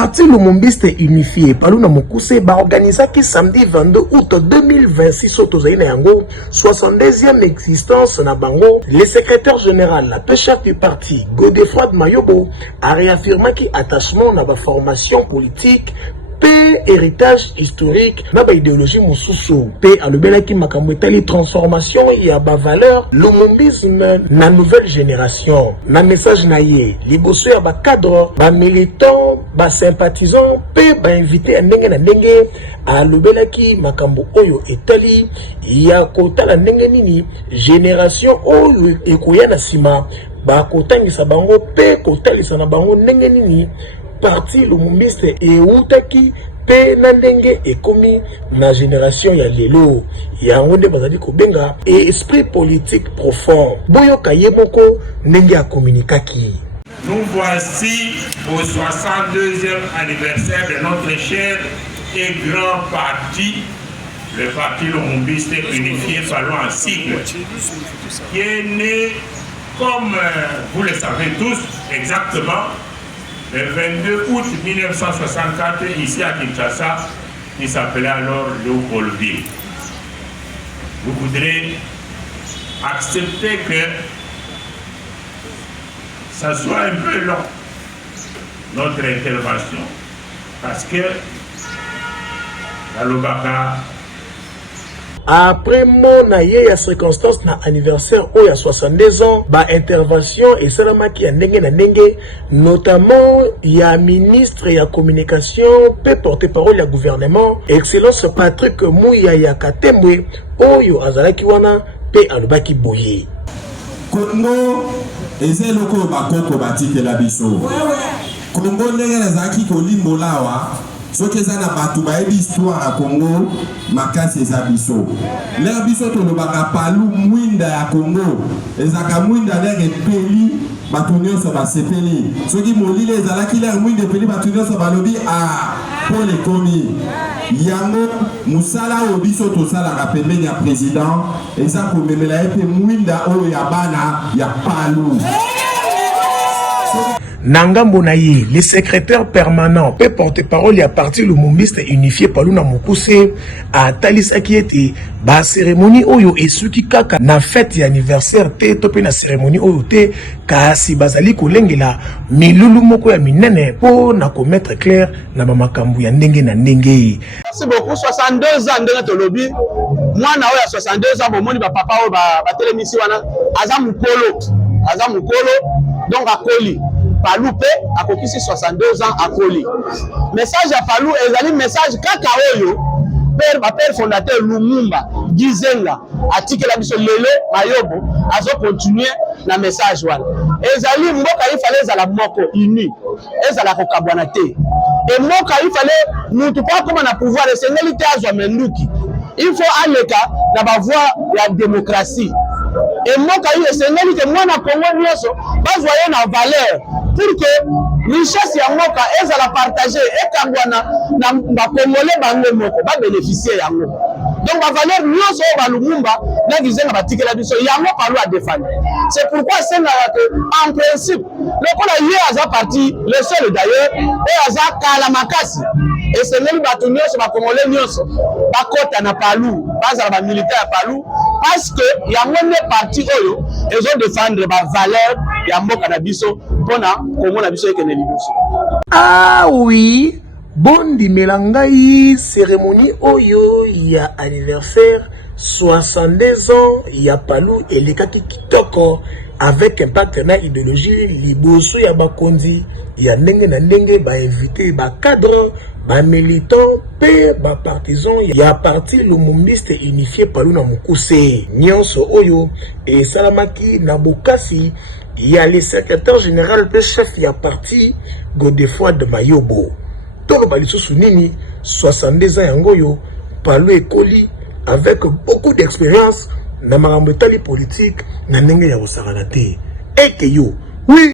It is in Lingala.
Parti Lumumbiste Unifié, Paluna Mukuse, organisé qui samedi 22 août 2026 au Tozaïna Yango, 62e existence na Bango, le secrétaire général, la chef du parti, Godefroid Mayobo, a réaffirmé qu'il attachement à la formation politique, héritage historique na ba idéologie mususu pe alobelaki makambo etali transformation ya ba valeur lumumbisme na nouvelle génération na message na ye liboso ya ba cadre ba militant ba sympathisant pe ba invité ndenge na ndenge alobelaki makambo oyo etali ya kotala ndenge nini génération oyo ekoya na sima ba kotangisa bango pe kotalisa na bango ndenge nini parti Lumumbiste eutaki pe na ndenge ekomi na génération ya lelo yango nde bazali kobenga esprit politique profond boyoka ye moko ndenge ya communicaki. Nous voici au 62e anniversaire de notre cher et grand parti, le parti Lumumbiste Unifié, parlons en sigle, qui est né, comme vous le savez tous exactement, le 22 août 1964, ici à Kinshasa, il s'appelait alors Léopoldville. Vous voudrez accepter que ça soit un peu long, notre intervention, parce que la Lobaka. Après mon aïe ya circonstance na anniversaire ou ya 62 ans, ba intervention et salamaki ya ndenge na ndenge, notamment ya ministre ya communication pe porte-parole ya gouvernement, excellence Patrick Mouya ya Katemwe, oyo azalaki wana pe alobaki boye. Congo eze loko bakoko batike la biso. Congo ndenge nazaki kolimbolawa. Ce qui est na batu ba histoire à Congo makasi eza biso le biso to lo baka palu mwinda ya Congo ezaka mwinda le peli batu nyonso ba sepeli soki molile ezalaki le mwinda peli batu nyonso balobi a pole komi yango musala o biso to sala ka pembeni ya président eza ko memela epe mwinda o ya bana ya palu. Nangambo Naye, le secrétaire permanent pe porte-parole ya parti Lumumbiste Unifié Paluna Mukuse a talis akiete ba cérémonie oyo esuki kaka na fête ya anniversaire te tope na cérémonie oyo te kasi bazali kolengela milulu moko ya minene po na ko mettre clair na ba makambu ya ndenge na ndenge. Merci beaucoup. 62 ans ndenge tolobi mwana oyo 62 ans bomoni ba papa oyo ba telemisi wana aza mukolo donc akoli Palou pe a kokisi 62 ans à Koli. Message à Palou ezali message kaka oyo père fondateur Lumumba Gizenga atike la biso lelo Mayobo azo continuer na message wana. Ezali mboka ifale za la moko uni. Ezala ko kabwana te. Et mboka ifale mutu pa koma na pouvoir esengeli te azwa menduki. Il faut aleka na ba voie ya démocratie. Et mboka yi esengeli te mwana Congo nyonso bazwa na valeur. Pour que richesse ya moka ezala partager ekangwana na ba Congolais bango moko ba bénéficier yango. Donc ba valeur nyonso ba Lumumba na Gizenga batikela biso yango parlo à défendre. C'est pourquoi c'est en principe le kola yé aza parti le seul d'ailleurs et aza kala makasi et c'est même ba nyonso ba Congolais nyonso ba kota na Palou bazala ba militaire Palou parce que yango ne parti oyo ezo défendre ba valeur ya mboka na biso pona Congo na biso ekene liboso. Ah oui, bondi melangai cérémonie oyo ya anniversaire 62 ans ya Palou elekaki kitoko avec un partenaire idéologie liboso ya bakonzi ya ndenge na ndenge ba invité ba cadre ba militant pe ba partisan ya parti Lumumbiste Unifié Paluna Mukuse nyonso oyo e salamaki na bokasi ya le secrétaire général pe chef ya parti Godefroid Mayobo tolo balisusu nini 62 ans yango yo Palou ekoli avec beaucoup d'expérience na makambo tali politique na ndenge ya osakana te eke yo oui.